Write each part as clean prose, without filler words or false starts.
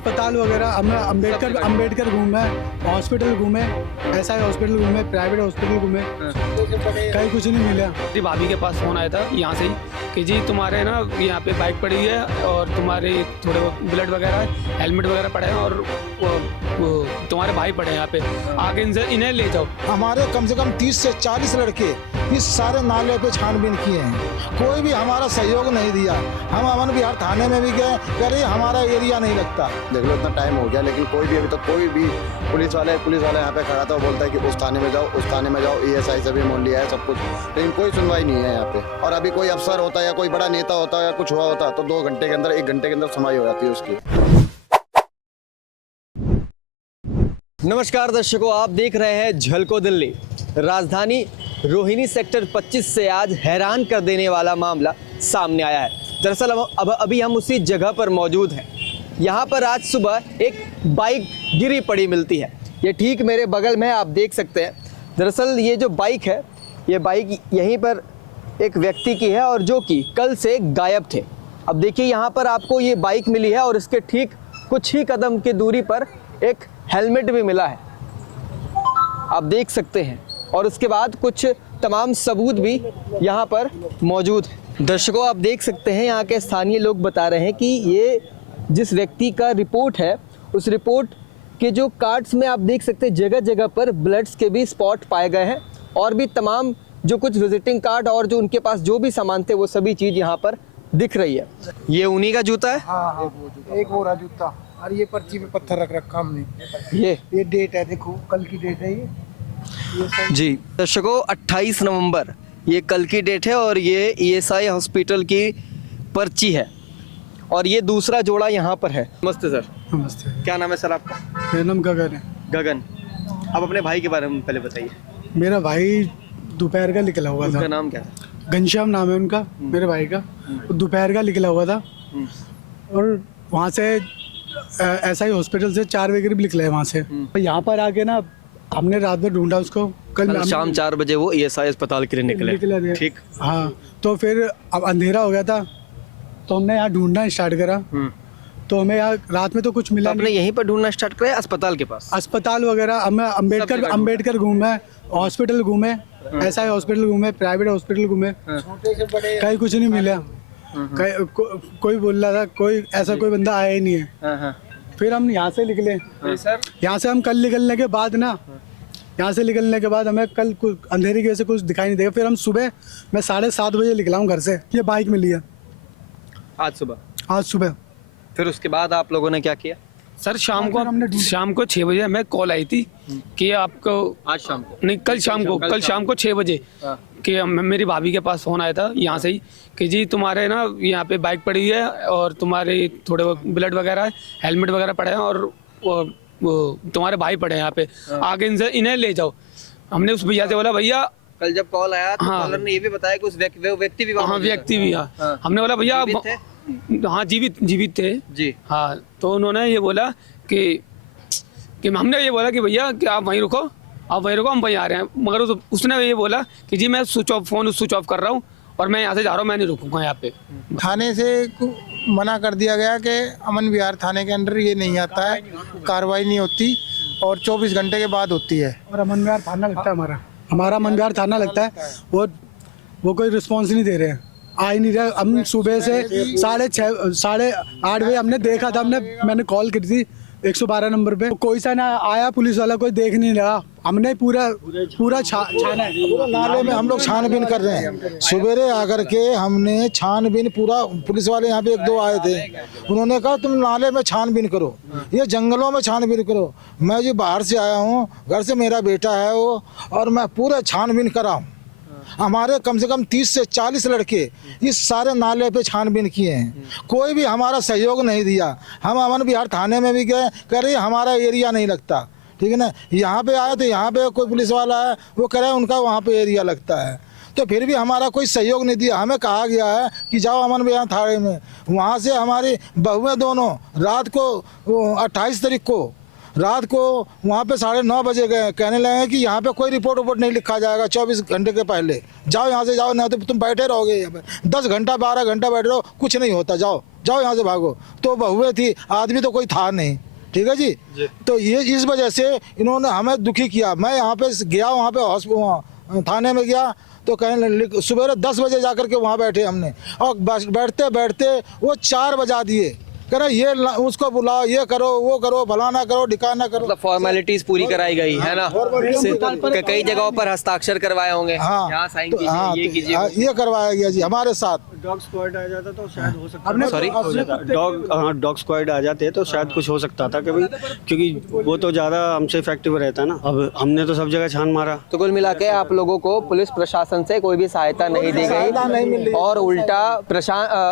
अस्पताल वगैरह हमने अम्बेडकर घूमे, हॉस्पिटल घूमे, SI हॉस्पिटल घूमे, प्राइवेट हॉस्पिटल घूमे, कहीं कुछ नहीं मिला। मेरी भाभी के पास फ़ोन आया था यहाँ से ही कि जी तुम्हारे ना यहाँ पे बाइक पड़ी है और तुम्हारे थोड़े ब्लड वगैरह हेलमेट वगैरह पड़े हैं और वो तुम्हारे भाई पड़े हैं यहाँ पे, आगे इन्हें ले जाओ। हमारे कम से कम 30 से 40 लड़के इस सारे नाले पे छानबीन किए हैं, कोई भी हमारा सहयोग नहीं दिया। हम अमन विहार थाने में भी गए, कह रही हमारा एरिया नहीं लगता। देख लो इतना टाइम हो गया लेकिन कोई भी अभी तक कोई भी पुलिस वाला यहाँ पे खड़ा था, वो बोलता है कि उस थाने में जाओ, उस थाने में जाओ, ESI से भी मोल लिया है सब कुछ, लेकिन कोई सुनवाई नहीं है यहाँ पे। और अभी कोई अफसर होता या कोई बड़ा नेता होता या कुछ हुआ होता तो 2 घंटे के अंदर 1 घंटे के अंदर सुनवाई हो जाती है उसकी। नमस्कार दर्शकों, आप देख रहे हैं झलको दिल्ली। राजधानी रोहिणी सेक्टर 25 से आज हैरान कर देने वाला मामला सामने आया है। दरअसल अभी हम उसी जगह पर मौजूद हैं। यहाँ पर आज सुबह एक बाइक गिरी पड़ी मिलती है। ये ठीक मेरे बगल में आप देख सकते हैं। दरअसल ये जो बाइक है, ये बाइक यहीं पर एक व्यक्ति की है और जो कि कल से गायब थे। अब देखिए यहाँ पर आपको ये बाइक मिली है और इसके ठीक कुछ ही कदम की दूरी पर एक हेलमेट भी मिला है, आप देख सकते हैं। और उसके बाद कुछ तमाम सबूत भी यहाँ पर मौजूद हैं। दर्शकों, आप देख सकते हैं यहाँ के स्थानीय लोग बता रहे हैं कि ये जिस व्यक्ति का रिपोर्ट है, उस रिपोर्ट के जो कार्ड्स में आप देख सकते हैं जगह जगह पर ब्लड्स के भी स्पॉट पाए गए हैं और भी तमाम जो कुछ विजिटिंग कार्ड और जो उनके पास जो भी सामान थे वो सभी चीज़ यहाँ पर दिख रही है। ये उन्हीं का जूता है? हाँ, एक वो रहा जूता और ये पर्ची में पत्थर रख रखा हमने। ये डेट है, देखो कल की डेट है ये जी दर्शकों, 28 नवंबर ये कल की डेट है और ये ESI हॉस्पिटल की पर्ची है और ये दूसरा जोड़ा यहाँ पर है। नमस्ते सर। नमस्ते। क्या नाम है सर आपका? मेरा नाम गगन है। गगन, आप अपने भाई के बारे में पहले बताइए। मेरा भाई दोपहर का निकला हुआ था। उनका नाम क्या था? घनश्याम नाम है उनका, मेरे भाई का। दोपहर का निकला हुआ था और वहाँ से SI हॉस्पिटल से 4 बजे करीब निकला है वहाँ से। यहाँ पर आके ना हमने रात भर ढूंढा उसको। कल शाम 4 बजे वो ESI अस्पताल के लिए निकले। ठीक। हाँ, तो फिर अब अंधेरा हो गया था तो हमने यहाँ ढूंढना स्टार्ट करा। तो हमें यहाँ रात में तो कुछ मिला तो आपने यहीं पर ढूंढना स्टार्ट किया अस्पताल के पास? अस्पताल वगैरह हमें अम्बेडकर घूमे, हॉस्पिटल घूमे, SI हॉस्पिटल घूमे, प्राइवेट हॉस्पिटल घूमे, कहीं कुछ नहीं मिला। कोई बोल रहा था कोई ऐसा कोई बंदा आया ही नहीं है। फिर हम यहाँ से निकले। यहाँ से हम कल निकलने के बाद ना, यहाँ से निकलने के बाद हमें कल अंधेरे की वजह से कुछ दिखाई नहीं देगा। फिर हम सुबह मैं 7:30 बजे निकला हूँ घर से। ये बाइक मिली है आज सुबह। फिर उसके बाद आप लोगों ने क्या किया? सर शाम को 6 बजे हमें कॉल आई थी कि आपको आज शाम को नहीं, कल शाम को 6 बजे कि मेरी भाभी के पास फ़ोन आया था यहाँ से ही कि जी तुम्हारे ना यहाँ पे बाइक पड़ी है और तुम्हारे थोड़े ब्लड वगैरह हेलमेट वगैरह पड़े हैं और वो तुम्हारे भाई पड़े हैं यहाँ पे, आगे इन्हें ले जाओ। हमने उस भैया से बोला भैया, कल जब कॉल आया तो कॉलर ने ये भी बताया कि उस व्यक्ति भी व्यक्ति भी हमने बोला भैया हाँ जीवित थे जी। हाँ, तो उन्होंने ये बोला कि हमने ये बोला कि भैया कि आप वहीं रुको, हम वहीं आ रहे हैं। मगर उसने ये बोला कि जी मैं फ़ोन स्विच ऑफ कर रहा हूँ और मैं यहाँ से जा रहा हूँ, मैं नहीं रुकूंगा यहाँ पे। थाने से मना कर दिया गया कि अमन विहार थाने के अंदर ये नहीं आता है, कार्रवाई नहीं होती और 24 घंटे के बाद होती है। और अमन विहार थाना लगता है, हमारा अमन विहार थाना लगता है। वो कोई रिस्पॉन्स नहीं दे रहे हैं, आ ही नहीं रहा। हम सुबह से 7:30 बजे हमने देखा था, मैंने कॉल की थी 112 नंबर पे, कोई सा ना आया, पुलिस वाला कोई देख नहीं रहा। हमने पूरा छाना है, पूरा नाले में हम लोग छानबीन कर रहे हैं। सवेरे आकर के हमने छानबीन पूरा, पुलिस वाले यहाँ पे 1-2 आए थे, उन्होंने कहा तुम नाले में छानबीन करो, ये जंगलों में छानबीन करो। मैं जो बाहर से आया हूँ, घर से मेरा बेटा है वो, और मैं पूरा छानबीन करा हूँ। हमारे कम से कम 30 से 40 लड़के इस सारे नाले पे छानबीन किए हैं, कोई भी हमारा सहयोग नहीं दिया। हम अमन विहार थाने में भी गए, कह रही हमारा एरिया नहीं लगता, ठीक है ना। यहाँ पे आए तो यहाँ पे कोई पुलिस वाला है, वो कह रहे हैं उनका वहाँ पे एरिया लगता है, तो फिर भी हमारा कोई सहयोग नहीं दिया। हमें कहा गया है कि जाओ अमन विहार थाने में। वहाँ से हमारी बहुएं दोनों रात को 28 तारीख को रात को वहाँ पे 9:30 बजे गए, कहने लगे कि यहाँ पे कोई रिपोर्ट नहीं लिखा जाएगा 24 घंटे के पहले, जाओ यहाँ से जाओ, नहीं तो तुम बैठे रहोगे यहाँ पे 10 घंटा 12 घंटा बैठे रहो, कुछ नहीं होता, जाओ जाओ यहाँ से भागो। तो बहुएं थी, आदमी तो कोई था नहीं, ठीक है जी। तो ये इस वजह से इन्होंने हमें दुखी किया। मैं यहाँ पे गया, वहाँ पे थाने में गया तो कहने सुबह 10 बजे जाकर के वहाँ बैठे हमने, और बैठते बैठते वो 4 बजा दिए, कह रहे ये उसको बुलाओ, ये करो, वो करो, फलाना करो, ढिकाना करो। मतलब फॉर्मेलिटीज पूरी कराई गई है ना, कई जगहों पर हस्ताक्षर करवाए होंगे, यहाँ साइन कीजिए, ये कीजिए, ये करवाया गया जी हमारे साथ। डॉग स्क्वाड आ जाता तो शायद हो सकता, डॉग स्क्वाड आ जाते तो शायद कुछ हो सकता था कि भाई, क्योंकि वो तो ज़्यादा हमसे इफेक्टिव रहता ना। अब हमने तो सब जगह छान मारा। तो कुल मिला के आप लोगों को पुलिस प्रशासन से कोई भी सहायता नहीं दी गई और उल्टा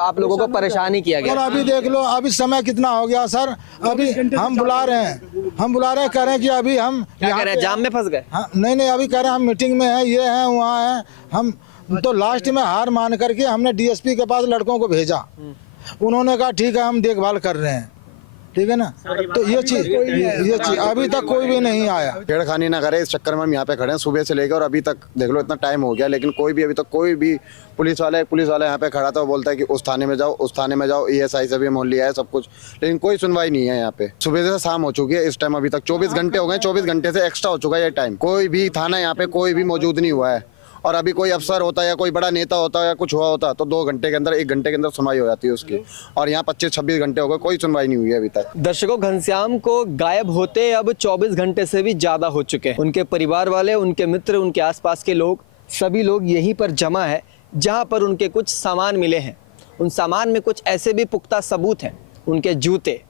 आप लोगों को परेशान ही किया और गया। अभी देख लो, अभी समय कितना हो गया सर, अभी हम बुला रहे हैं, कह रहे हैं कि अभी हम क्या कह रहे हैं, जाम में फंस गए? नहीं, अभी कह रहे हैं हम मीटिंग में हैं, ये हैं, वहाँ हैं। हम तो लास्ट में हार मान करके हमने डीएसपी के पास लड़कों को भेजा, उन्होंने कहा ठीक है हम देखभाल कर रहे हैं, ठीक है ना। तो ये चीज अभी तक कोई भी नहीं आया। छेड़खानी ना करे, इस चक्कर में हम यहाँ पे खड़े हैं सुबह से लेकर, और अभी तक देख लो इतना टाइम हो गया, लेकिन कोई भी अभी तक कोई भी पुलिस वाला यहाँ पे खड़ा था, वो बोलता है कि उस थाने में जाओ, उस थाने में जाओ, ESI से भी मोल लिया है सब कुछ, लेकिन कोई सुनवाई नहीं है यहाँ पे। सुबह से शाम हो चुकी है, इस टाइम अभी तक 24 घंटे हो गए, 24 घंटे से एक्स्ट्रा हो चुका है ये टाइम, कोई भी थाना यहाँ पे कोई भी मौजूद नहीं हुआ है। और अभी कोई अफसर होता या कोई बड़ा नेता होता या कुछ हुआ होता तो 2 घंटे के अंदर, 1 घंटे के अंदर सुनवाई हो जाती है उसकी, और यहाँ 25-26 घंटे हो गए, कोई सुनवाई नहीं हुई है अभी तक। दर्शकों, घनश्याम को गायब होते अब 24 घंटे से भी ज्यादा हो चुके हैं। उनके परिवार वाले, उनके मित्र, उनके आसपास के लोग, सभी लोग यहीं पर जमा है जहां पर उनके कुछ सामान मिले हैं। उन सामान में कुछ ऐसे भी पुख्ता सबूत हैं, उनके जूते,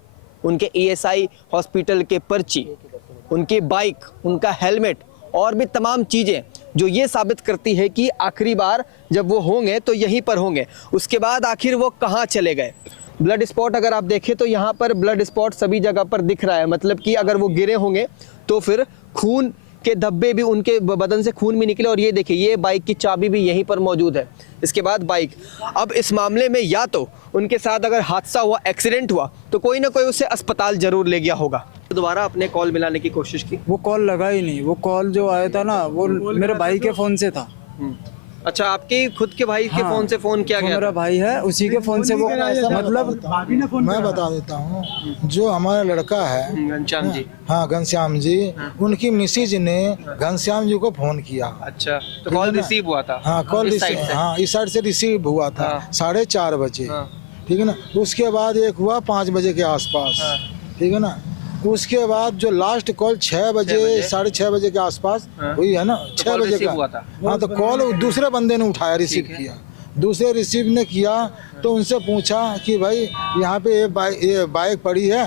उनके ESI हॉस्पिटल के पर्ची, उनकी बाइक, उनका हेलमेट और भी तमाम चीज़ें जो ये साबित करती है कि आखिरी बार जब वो होंगे तो यहीं पर होंगे। उसके बाद आखिर वो कहाँ चले गए। ब्लड स्पॉट अगर आप देखें तो यहाँ पर ब्लड स्पॉट सभी जगह पर दिख रहा है, मतलब कि अगर वो गिरे होंगे तो फिर खून के धब्बे भी, उनके बदन से खून भी निकले। और ये देखिए, ये बाइक की चाबी भी यहीं पर मौजूद है। इसके बाद बाइक, अब इस मामले में या तो उनके साथ अगर हादसा हुआ, एक्सीडेंट हुआ, तो कोई ना कोई उसे अस्पताल जरूर ले गया होगा। तो दोबारा अपने कॉल मिलाने की कोशिश की, वो कॉल लगा ही नहीं। वो कॉल जो आया था ना, वो मेरे भाई के फोन से था। अच्छा, आपके खुद के भाई के फोन से फोन किया गया? मेरा भाई है, उसी के फोन से वो, मतलब मैं बता देता हूँ, जो हमारा लड़का है घनश्याम जी, हाँ घनश्याम जी, उनकी मिसिज ने घनश्याम जी को फोन किया। अच्छा, तो कॉल रिसीव हुआ था? हाँ, कॉल रिसीव, हाँ इस साइड से रिसीव हुआ था 4:30 बजे, ठीक है ना। उसके बाद एक हुआ 5 बजे के आसपास, ठीक है ना। उसके बाद जो लास्ट कॉल 6 बजे 6:30 बजे के आसपास हुई है ना, 6 बजे का हुआ था। हाँ, तो कॉल दूसरे बंदे ने उठाया, रिसीव किया, दूसरे रिसीव ने किया। तो उनसे पूछा कि भाई यहाँ पे ये बाइक पड़ी है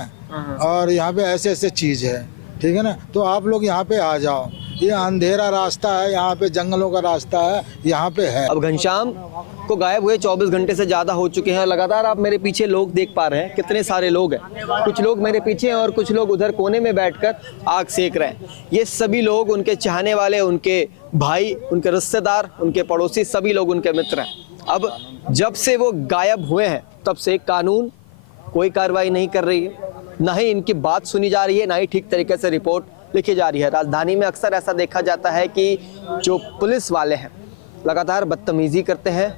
और यहाँ पे ऐसे ऐसे चीज़ है, ठीक है ना, तो आप लोग यहाँ पे आ जाओ, ये अंधेरा रास्ता है, यहाँ पे जंगलों का रास्ता है, यहाँ पे है। अब घनश्याम को गायब हुए 24 घंटे से ज़्यादा हो चुके हैं। लगातार आप मेरे पीछे लोग देख पा रहे हैं, कितने सारे लोग हैं। कुछ लोग मेरे पीछे हैं और कुछ लोग उधर कोने में बैठकर आग सेक रहे हैं। ये सभी लोग उनके चाहने वाले, उनके भाई, उनके रिश्तेदार, उनके पड़ोसी, सभी लोग उनके मित्र हैं। अब जब से वो गायब हुए हैं तब से कानून कोई कार्रवाई नहीं कर रही है, ना ही इनकी बात सुनी जा रही है, ना ही ठीक तरीके से रिपोर्ट लिखी जा रही है। राजधानी में अक्सर ऐसा देखा जाता है कि जो पुलिस वाले हैं लगातार बदतमीजी करते हैं,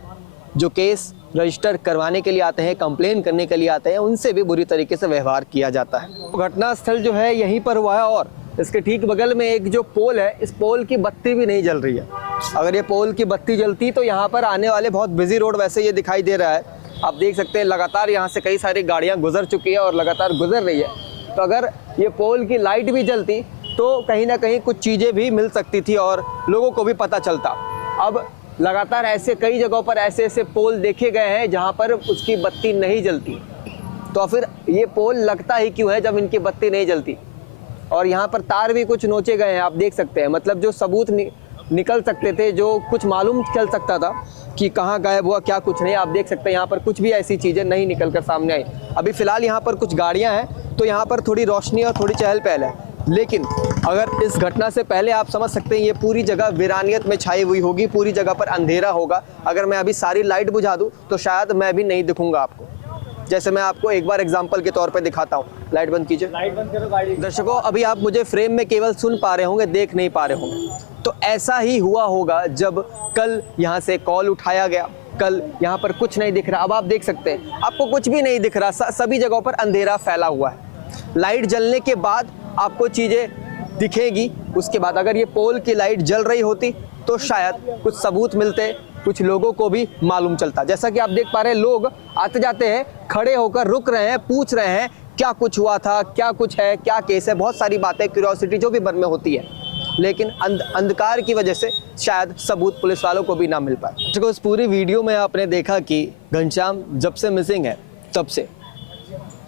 जो केस रजिस्टर करवाने के लिए आते हैं, कंप्लेन करने के लिए आते हैं, उनसे भी बुरी तरीके से व्यवहार किया जाता है। घटना स्थल जो है यहीं पर हुआ है और इसके ठीक बगल में एक जो पोल है, इस पोल की बत्ती भी नहीं जल रही है। अगर ये पोल की बत्ती जलती तो यहाँ पर आने वाले बहुत बिजी रोड वैसे ये दिखाई दे रहा है, आप देख सकते हैं। लगातार यहाँ से कई सारी गाड़ियाँ गुजर चुकी है और लगातार गुजर रही है। तो अगर ये पोल की लाइट भी जलती तो कहीं ना कहीं कुछ चीज़ें भी मिल सकती थी और लोगों को भी पता चलता। अब लगातार ऐसे कई जगहों पर ऐसे ऐसे पोल देखे गए हैं जहां पर उसकी बत्ती नहीं जलती। तो फिर ये पोल लगता ही क्यों है जब इनकी बत्ती नहीं जलती। और यहाँ पर तार भी कुछ नोचे गए हैं, आप देख सकते हैं। मतलब जो सबूत निकल सकते थे, जो कुछ मालूम चल सकता था कि कहाँ गायब हुआ क्या कुछ नहीं, आप देख सकते हैं यहाँ पर कुछ भी ऐसी चीज़ें नहीं निकल कर सामने आई। अभी फ़िलहाल यहाँ पर कुछ गाड़ियाँ हैं तो यहाँ पर थोड़ी रोशनी और थोड़ी चहल पहल है, लेकिन अगर इस घटना से पहले आप समझ सकते हैं ये पूरी जगह वीरानियत में छाई हुई होगी, पूरी जगह पर अंधेरा होगा। अगर मैं अभी सारी लाइट बुझा दूं तो शायद मैं भी नहीं दिखूंगा आपको। जैसे मैं आपको एक बार एग्जांपल के तौर पे दिखाता हूँ। लाइट बंद कीजिए। लाइट बंद करो गाड़ी। दर्शकों, अभी आप मुझे फ्रेम में केवल सुन पा रहे होंगे, देख नहीं पा रहे होंगे। तो ऐसा ही हुआ होगा जब कल यहाँ से कॉल उठाया गया, कल यहाँ पर कुछ नहीं दिख रहा। अब आप देख सकते हैं, आपको कुछ भी नहीं दिख रहा, सभी जगहों पर अंधेरा फैला हुआ है। लाइट जलने के बाद आपको चीज़ें दिखेगी, उसके बाद अगर ये पोल की लाइट जल रही होती तो शायद कुछ सबूत मिलते, कुछ लोगों को भी मालूम चलता। जैसा कि आप देख पा रहे हैं, लोग आते जाते हैं, खड़े होकर रुक रहे हैं, पूछ रहे हैं क्या कुछ हुआ था, क्या कुछ है, क्या केस है, बहुत सारी बातें, क्यूरियोसिटी जो भी मन में होती है। लेकिन अंधकार की वजह से शायद सबूत पुलिस वालों को भी ना मिल पाए। तो इस पूरी वीडियो में आपने देखा कि घनश्याम जब से मिसिंग है तब से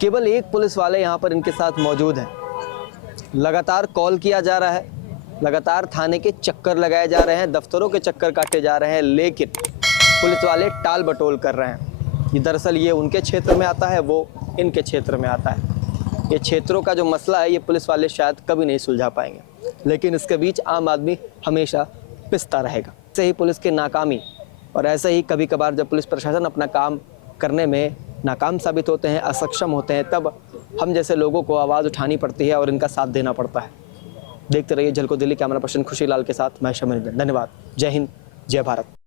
केवल एक पुलिस वाले यहाँ पर इनके साथ मौजूद हैं। लगातार कॉल किया जा रहा है, लगातार थाने के चक्कर लगाए जा रहे हैं, दफ्तरों के चक्कर काटे जा रहे हैं, लेकिन पुलिस वाले टाल बटोल कर रहे हैं। ये दरअसल ये उनके क्षेत्र में आता है, वो इनके क्षेत्र में आता है। ये क्षेत्रों का जो मसला है, ये पुलिस वाले शायद कभी नहीं सुलझा पाएंगे, लेकिन इसके बीच आम आदमी हमेशा पिसता रहेगा। ऐसे ही पुलिस की नाकामी और ऐसे ही कभी कभार जब पुलिस प्रशासन अपना काम करने में नाकाम साबित होते हैं, असक्षम होते हैं, तब हम जैसे लोगों को आवाज़ उठानी पड़ती है और इनका साथ देना पड़ता है। देखते रहिए झलको दिल्ली। कैमरा पर्सन खुशी लाल के साथ मैं शमीर। धन्यवाद। जय हिंद, जय भारत।